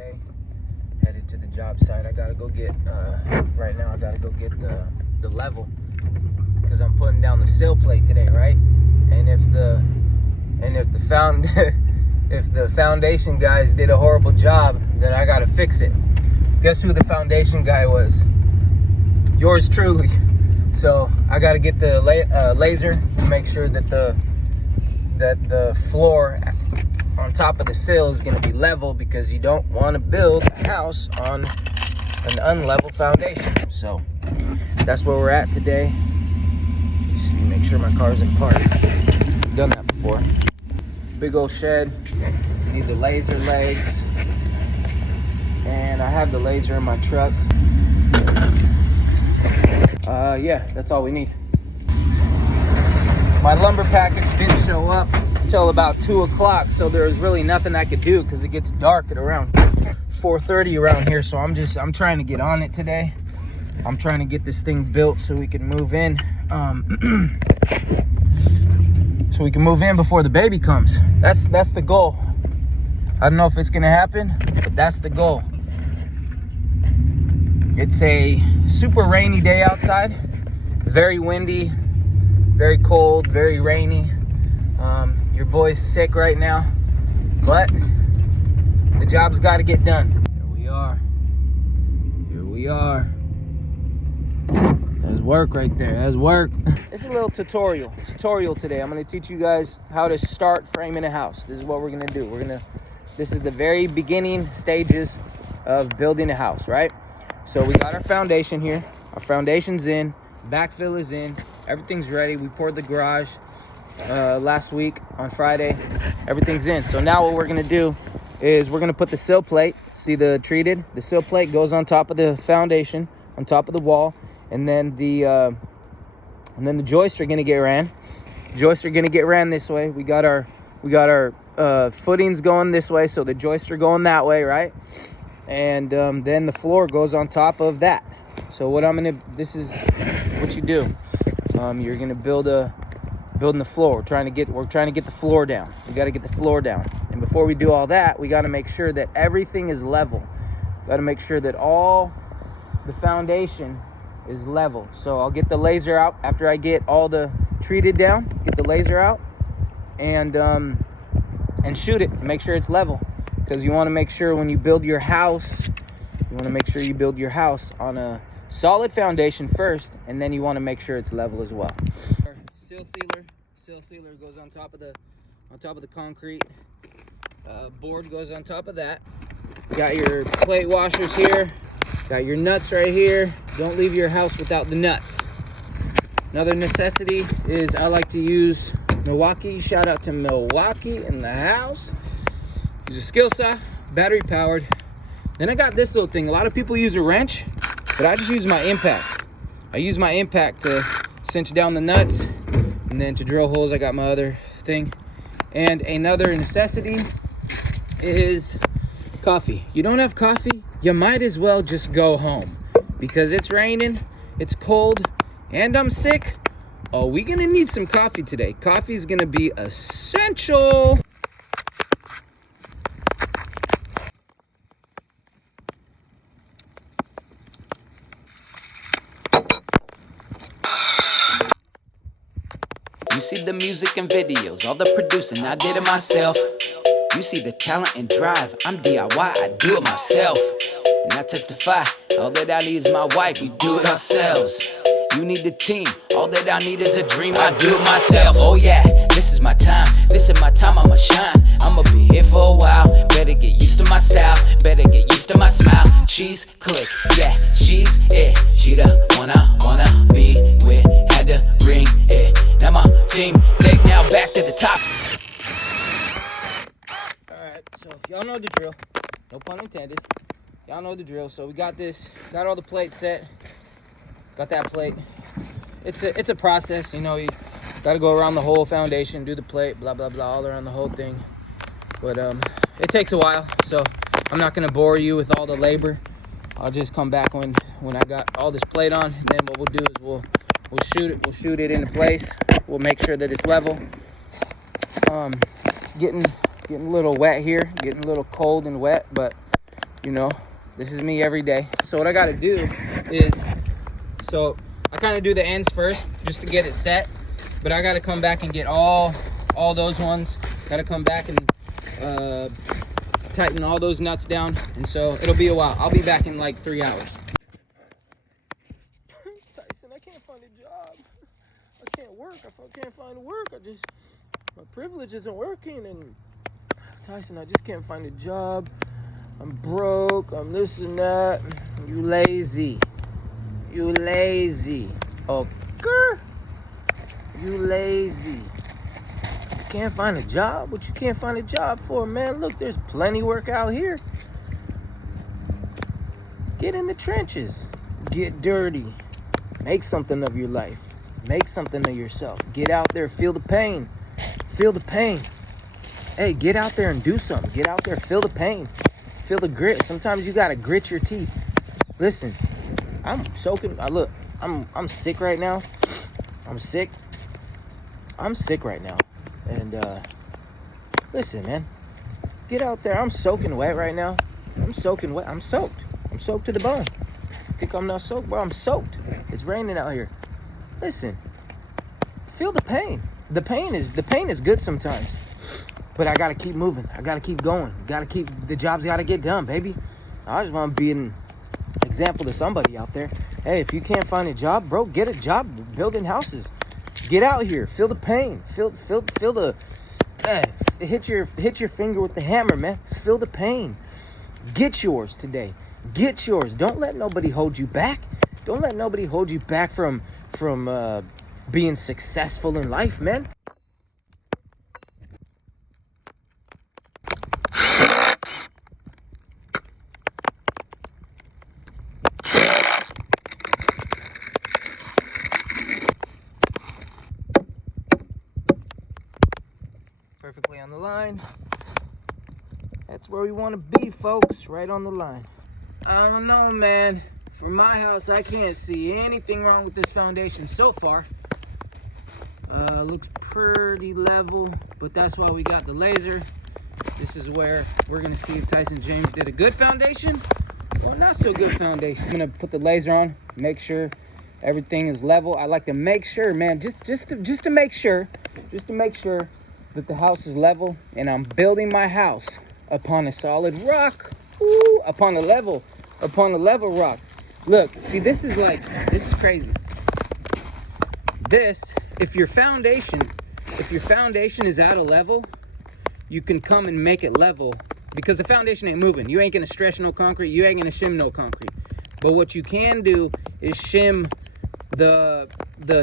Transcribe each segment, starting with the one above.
today. Headed to the job site. I gotta go get right now I gotta go get the level, because I'm putting down the sill plate today, right? And if the if the foundation guys did a horrible job, then I gotta fix it. Guess who the foundation guy was? Yours truly. So I gotta get the laser to make sure that the floor on top of the sill is going to be level, because you don't want to build a house on an unlevel foundation. So that's where we're at today. Just make sure my car's in park. I've done that before. Big old shed. Need the laser legs, and I have the laser in my truck. Yeah, that's all we need. My lumber package didn't show up until about 2 o'clock, so there was really nothing I could do because it gets dark at around 4:30 around here. So I'm trying to get on it today. I'm trying to get this thing built so we can move in. So we can move in before the baby comes. That's the goal. I don't know if it's gonna happen, but that's the goal. It's a super rainy day outside, very windy, very cold, very rainy. Your boy's sick right now, but the job's got to get done. Here we are. There's work right there. There's work. It's a little tutorial today. I'm going to teach you guys how to start framing a house. This is what we're going to do. This is the very beginning stages of building a house, right? So we got our foundation here. Our foundation's in. Backfill is in. Everything's ready. We poured the garage last week on Friday. Everything's in. So now what we're gonna do is we're gonna put the sill plate. See the sill plate goes on top of the foundation, on top of the wall, and then the joists are gonna get ran. Joists are gonna get ran this way. We got our footings going this way, so the joists are going that way, right? And then the floor goes on top of that. So this is what you do. You're gonna building the floor. We're trying to get the floor down. We got to get the floor down. And before we do all that, we got to make sure that everything is level. Got to make sure that all the foundation is level. So I'll get the laser out after I get all the treated down. Get the laser out and shoot it. Make sure it's level, because you want to make sure when you build your house, you build your house on a solid foundation first, and then you want to make sure it's level as well. Sill sealer goes on top of the concrete. Board goes on top of that. Got your plate washers here. Got your nuts right here. Don't leave your house without the nuts. Another necessity is I like to use Milwaukee. Shout out to Milwaukee in the house. Use a skill saw, battery powered. Then I got this little thing. A lot of people use a wrench, but I just use my impact. I use my impact to cinch down the nuts, and then to drill holes I got my other thing. And another necessity is coffee. You don't have coffee, you might as well just go home, because it's raining, it's cold, and I'm sick. Oh, we're gonna need some coffee today. Coffee's gonna be essential. You see the music and videos, all the producing, I did it myself. You see the talent and drive, I'm DIY, I do it myself. And I testify, all that I need is my wife, we do it ourselves. You need a team, all that I need is a dream, I do it myself. Oh yeah, this is my time, I'ma shine. I'ma be here for a while, better get used to my style, better get used to my smile. She's click, yeah, she's it. She the one I wanna be with, had to ring it. Now my team thick, now back to the top. Alright, so y'all know the drill. No pun intended. Y'all know the drill. So we got all the plates set. Got that plate. It's a process, you know. You gotta go around the whole foundation, do the plate, blah blah blah, all around the whole thing. But it takes a while, so I'm not gonna bore you with all the labor. I'll just come back when I got all this plate on, and then what we'll do is we'll shoot it into place. We'll make sure that it's level. Getting a little wet here, getting a little cold and wet, but You know, this is me every day. So what I gotta do is, so I kind of do the ends first just to get it set, but I gotta come back and get all those ones. Gotta come back and tighten all those nuts down, and so it'll be a while. I'll be back in like 3 hours. Tyson, I can't find a job. I can't work. I can't find work. My privilege isn't working, and Tyson, I just can't find a job. I'm broke. I'm this and that. You lazy. You lazy. Okay. You lazy. You can't find a job? What you can't find a job for, man? Look, there's plenty work out here. Get in the trenches. Get dirty. Make something of your life. Make something of yourself. Get out there. Feel the pain. Feel the pain. Hey, get out there and do something. Get out there. Feel the pain. Feel the grit. Sometimes you gotta grit your teeth. Listen, I'm soaking. Look, I'm sick right now. I'm sick right now. And listen, man, get out there. I'm soaking wet right now. I'm soaking wet. I'm soaked. I'm soaked to the bone. Think I'm not soaked, bro? I'm soaked. It's raining out here. Listen, feel the pain. The pain is good sometimes. But I gotta keep moving. I gotta keep going. The job's gotta get done, baby. I just wanna be an example to somebody out there. Hey, if you can't find a job, bro, get a job building houses. Get out here. Feel the pain. Feel the hit your finger with the hammer, man. Feel the pain. Get yours today. Get yours. Don't let nobody hold you back. Don't let nobody hold you back from being successful in life, man. Perfectly on the line. That's where we want to be, folks. Right on the line. I don't know, man. For my house, I can't see anything wrong with this foundation so far. Looks pretty level, but that's why we got the laser. This is where we're gonna see if Tyson James did a good foundation or not so good foundation. I'm gonna put the laser on, make sure everything is level. I like to make sure, man, just to make sure that the house is level, and I'm building my house upon a solid rock. Ooh, upon a level rock. Look, see, this is crazy. If your foundation is out of level, you can come and make it level because the foundation ain't moving. You ain't gonna stretch no concrete. You ain't gonna shim no concrete. But what you can do is shim the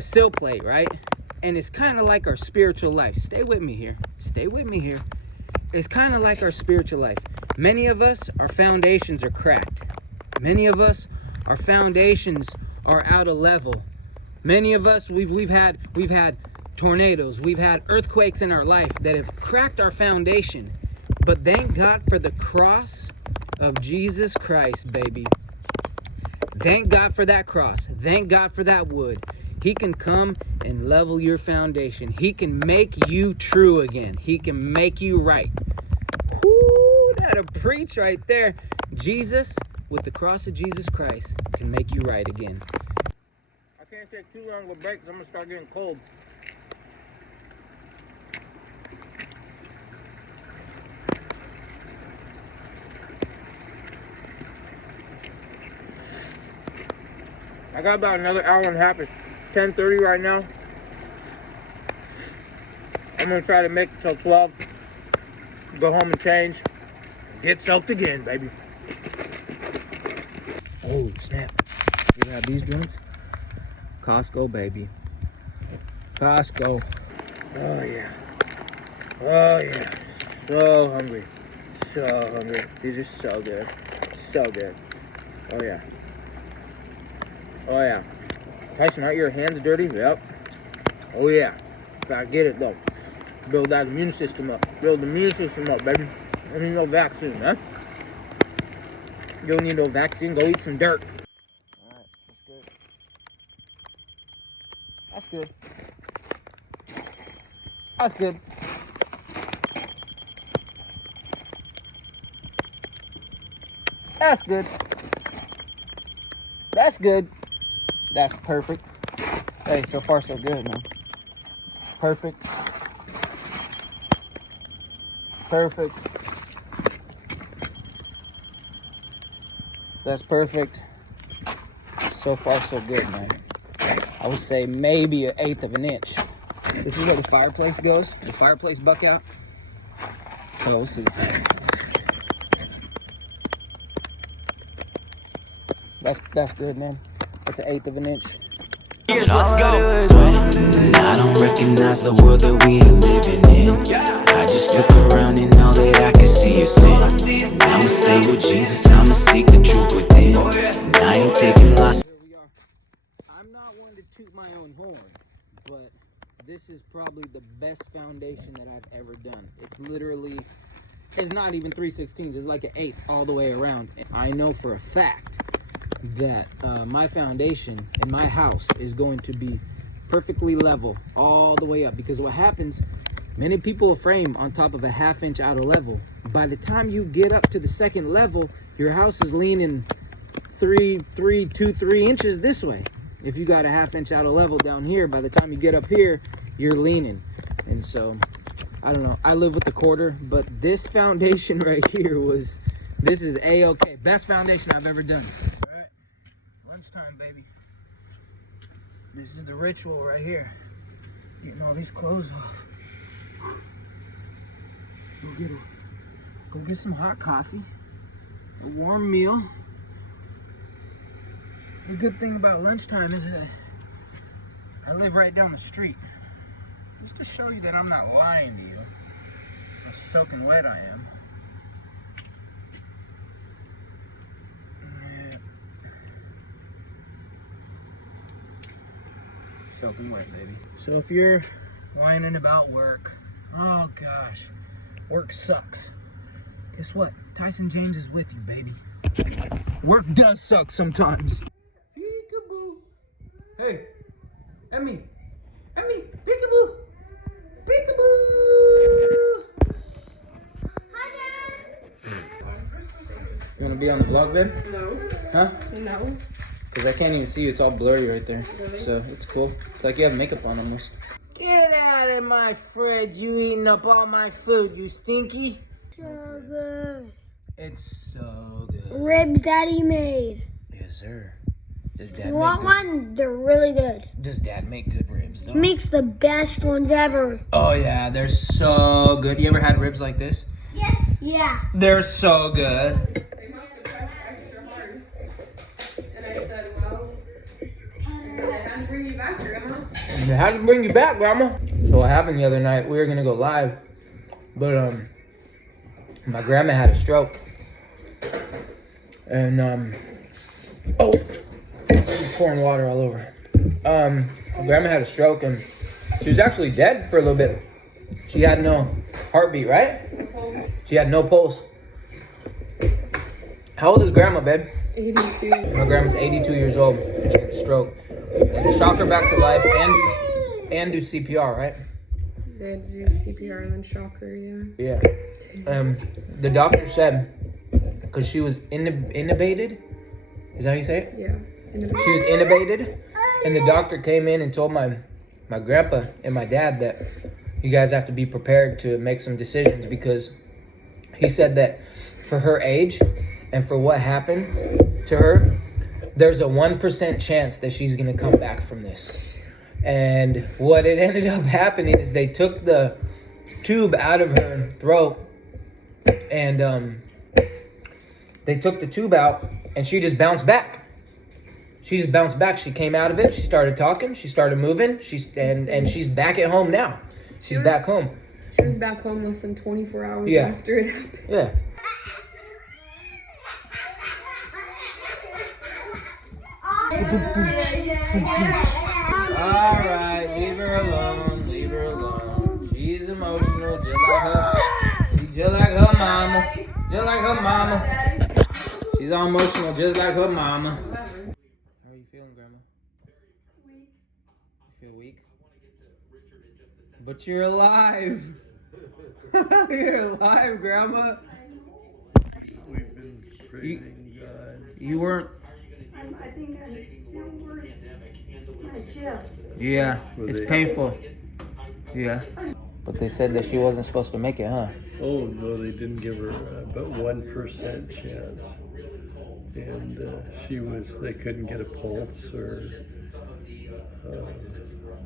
sill plate, right? And it's kind of like our spiritual life. Stay with me here. It's kind of like our spiritual life. Many of us, our foundations are cracked. Many of us, our foundations are out of level. Many of us, we've had tornadoes, we've had earthquakes in our life that have cracked our foundation. But thank God for the cross of Jesus Christ, baby. Thank God for that cross. Thank God for that wood. He can come and level your foundation. He can make you true again. He can make you right. Ooh, that'll preach right there. Jesus, with the cross of Jesus Christ, can make you right again. I can't take too long of a break because I'm going to start getting cold. I got about another hour and a half. It's 10:30 right now. I'm going to try to make it till 12. Go home and change. Get soaked again, baby. Oh, snap. You have these joints? Costco, baby. Costco. Oh, yeah. Oh, yeah. So hungry. So hungry. These are so good. So good. Oh, yeah. Oh, yeah. Tyson, aren't your hands dirty? Yep. Oh, yeah. Gotta get it, though. Build that immune system up. Build the immune system up, baby. You don't need no vaccine, huh? You don't need no vaccine. Go eat some dirt. All right. That's good. That's good. That's good. That's good. That's perfect. Hey, so far so good, man. Perfect. Perfect. That's perfect. So far so good, man. I would say maybe 1/8 of an inch. This is where the fireplace goes. The fireplace buck out. So we'll see. That's good, man. That's 1/8 of an inch. Here's what's good. And I don't recognize the world that we are living in. I just look around and all that I can see is sin. I'ma stay with Jesus, I'ma seek the truth within. And I ain't taking loss. Here we are. I'm not one to toot my own horn, but this is probably the best foundation that I've ever done. It's literally, it's not even 3/16, it's like an 1/8 all the way around. And I know for a fact that my foundation in my house is going to be perfectly level all the way up, because what happens, many people frame on top of a 1/2 inch out of level. By the time you get up to the second level, your house is leaning 3 inches this way. If you got a 1/2 inch out of level down here, by the time you get up here, you're leaning. And so I don't know, I live with the quarter, but this foundation right here this is A-okay. Best foundation I've ever done. All right, lunchtime, baby. This is the ritual right here. Getting all these clothes off. Go get some hot coffee, a warm meal. The good thing about lunchtime is that I live right down the street. Just to show you that I'm not lying to you. How soaking wet I am. Yeah. Soaking wet, baby. So if you're whining about work, oh gosh, work sucks. Guess what? Tyson James is with you, baby. Work does suck sometimes. Peekaboo. Hey, Emmy, peekaboo. Peekaboo. Hi, Dad. You wanna be on the vlog, babe? No. Huh? No. Because I can't even see you. It's all blurry right there. Really? So it's cool. It's like you have makeup on almost. Get out of my fridge. You eating up all my food, you stinky. So good. It's so good. Ribs Daddy made. Yes, sir. Does Dad You make want good? one? They're really good. Does Dad make good ribs, though? He makes the best ones ever. Oh, yeah. They're so good. You ever had ribs like this? Yes. Yeah. They're so good. They must have pressed extra hard. And I said, well, I had to bring you back, Grandma. I had to bring you back, Grandma. So what happened the other night, we were going to go live. But, my grandma had a stroke. And, oh, I'm pouring water all over. My grandma had a stroke and she was actually dead for a little bit. She had no heartbeat, right? No pulse. She had no pulse. How old is grandma, babe? 82. My grandma's 82 years old. She had a stroke. They had to shock her back to life and do CPR, right? They had to do CPR and then shock her, yeah. Yeah. The doctor said, because she was intubated, is that how you say it? Yeah. She was intubated, and the doctor came in and told my grandpa and my dad that you guys have to be prepared to make some decisions, because he said that for her age and for what happened to her, there's a 1% chance that she's going to come back from this. And what it ended up happening is they took the tube out of her throat, and they took the tube out, and she just bounced back. She just bounced back. She came out of it. She started talking. She started moving. And she's back at home now. She's back home. She was back home less than 24 hours Yeah. after it happened. Yeah. All right, leave her alone. Leave her alone. She's emotional, just like her. She's just like her mama. Just like her mama. She's all emotional, just like her mama. How are you feeling, Grandma? Weak. You feel weak? But you're alive. You're alive, Grandma. We've been praising You weren't. I think I feel worse. My chest. Yeah, it's painful. Yeah. But they said that she wasn't supposed to make it, huh? Oh, no, they didn't give her but 1% chance. And they couldn't get a pulse or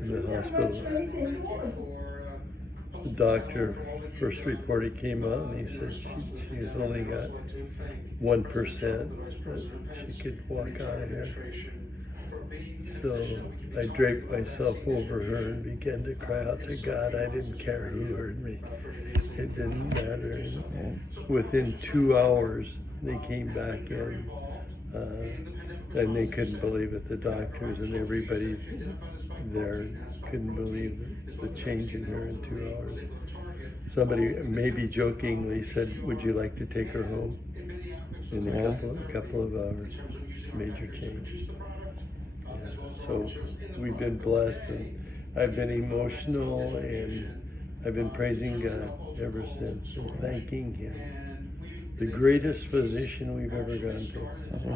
in the hospital. The doctor, first report he came out and he said she's only got 1%, but she could walk out of there. So I draped myself over her and began to cry out to God. I didn't care who heard me. It didn't matter. And within 2 hours, they came back in, and they couldn't believe it. The doctors and everybody there couldn't believe the change in her in 2 hours. Somebody maybe jokingly said, "Would you like to take her home?" In a couple of hours, major change. Yeah. So we've been blessed, and I've been emotional, and I've been praising God ever since and thanking Him. The greatest physician we've ever gone to. That's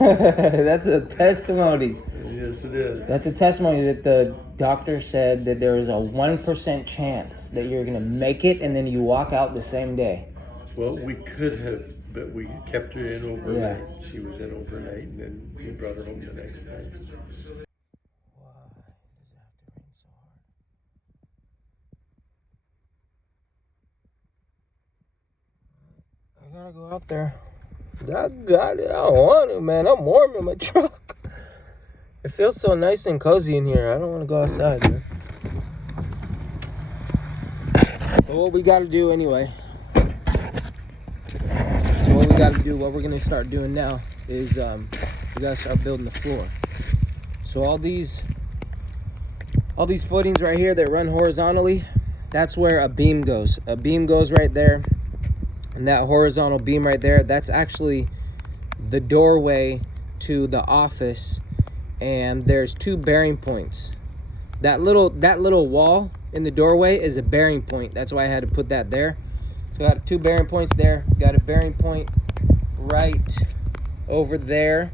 right. That's a testimony. Yes, it is. That's a testimony that the doctor said that there is a 1% chance that you're going to make it and then you walk out the same day. Well, we could have, but we kept her in overnight. Yeah. She was in overnight, and then we brought her home the next night. I gotta go out there. I got it. I don't want to, man. I'm warm in my truck. It feels so nice and cozy in here. I don't want to go outside, man. But what we got to do anyway. So what we got to do, what we're going to start doing now is we got to start building the floor. So all these footings right here that run horizontally, that's where a beam goes. A beam goes right there. And that horizontal beam right there, that's actually the doorway to the office. And there's 2 bearing points. That little wall in the doorway is a bearing point. That's why I had to put that there. So I got 2 bearing points there. Got a bearing point right over there.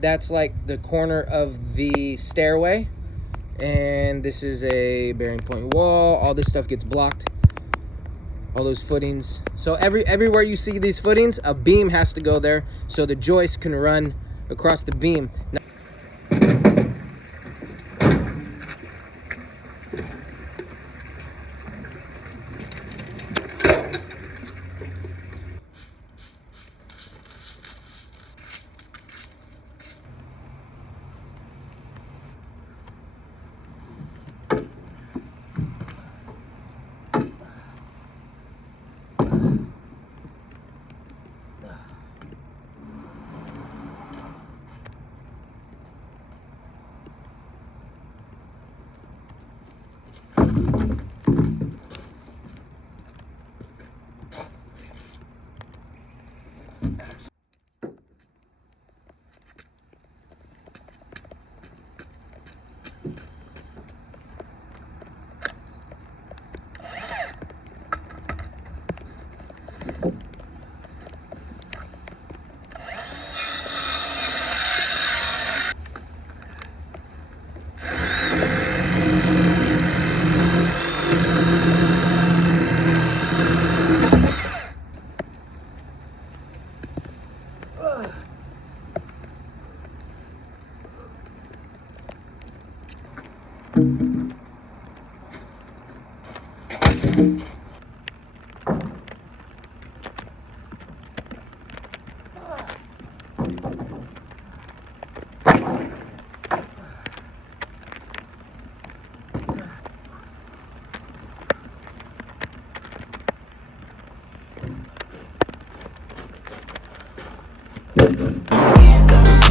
That's like the corner of the stairway. And this is a bearing point wall. All this stuff gets blocked. All those footings. So everywhere you see these footings, a beam has to go there so the joist can run across the beam. Now,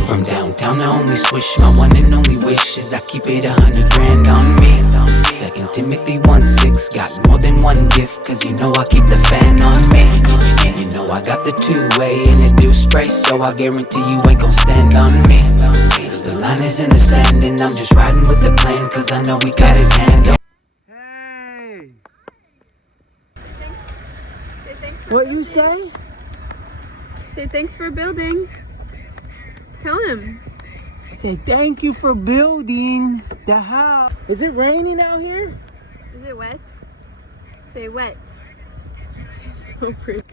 From downtown I only swish. My one and only wish is I keep it 100 grand on me. 2 Timothy 1:6. Got more than one gift, cause you know I keep the fan on me. You know I got the 2-way and it do spray, so I guarantee you ain't gon' stand on me. The line is in the sand and I'm just riding with the plan, cause I know we got his hand on. hey! Say thanks for What building. you say? Say thanks for building. Tell him. Say thank you for building the house. Is it raining out here? Is it wet? Say wet. So pretty.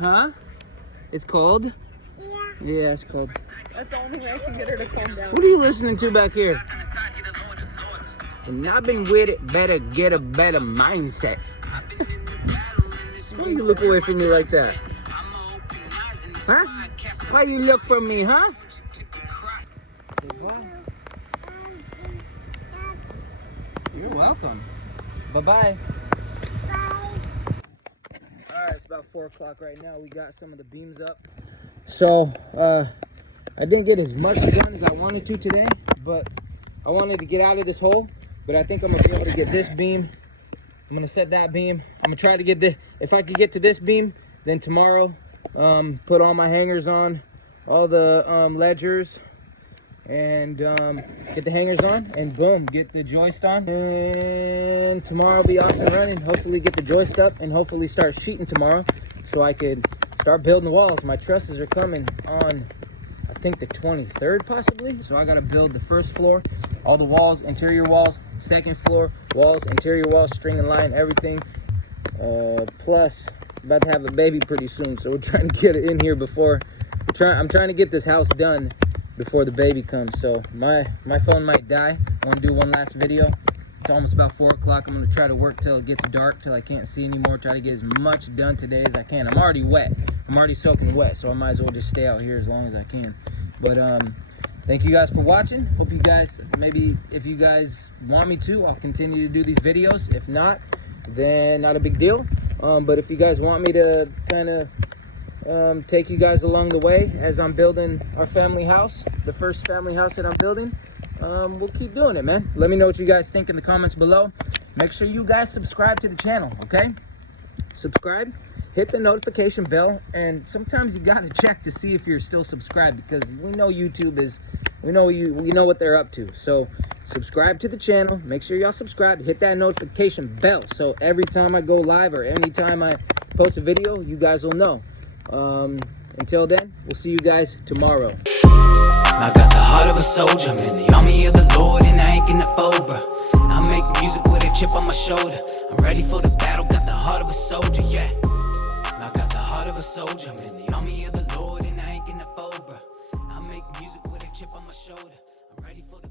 Huh? It's cold? Yeah, it's cold. That's the only way I can get her to calm down. What are you listening to back here? And I've been with it, better get a better mindset. Why you look away from me like that? Huh? Why you look from me, huh? You're welcome. Bye-bye. Alright, it's about 4 o'clock right now. We got some of the beams up. So, I didn't get as much done as I wanted to today, but I wanted to get out of this hole. But I think I'm gonna be able to get this beam. I'm gonna set that beam. I'm gonna try to get this. If I could get to this beam, then tomorrow, put all my hangers on, all the ledgers, and get the hangers on, and boom, get the joist on. And tomorrow I'll be off and running. Hopefully get the joist up, and hopefully start sheeting tomorrow, so I could start building the walls. My trusses are coming on, I think the 23rd possibly. So I gotta build the first floor, all the walls, interior walls, second floor, walls, interior walls, string and line, everything. Plus, about to have a baby pretty soon, so we're trying to get it in here before, I'm trying to get this house done before the baby comes. So my phone might die. I wanna do one last video. It's almost about 4 o'clock. I'm gonna try to work till it gets dark, till I can't see anymore. Try to get as much done today as I can. I'm already wet. I'm already soaking wet, so I might as well just stay out here as long as I can. But thank you guys for watching. Hope you guys, maybe if you guys want me to, I'll continue to do these videos. If not, then not a big deal. But if you guys want me to kind of take you guys along the way as I'm building our family house, the first family house that I'm building, we'll keep doing it, man. Let me know what you guys think in the comments below. Make sure you guys subscribe to the channel, okay? Subscribe, hit the notification bell, and sometimes you gotta check to see if you're still subscribed, because we know YouTube is, we know what they're up to. So subscribe to the channel, make sure y'all subscribe, hit that notification bell, so every time I go live or anytime I post a video, you guys will know. Until then, we'll see you guys tomorrow. I got the heart of a soldier, I'm in the army of the Lord, and I ain't gonna fold, bro. I make music with a chip on my shoulder. I'm ready for the battle, got the heart of a soldier, yeah. I got the heart of a soldier, I'm in the army of the Lord, and I ain't gonna fold, bro. I make music with a chip on my shoulder. I'm ready for the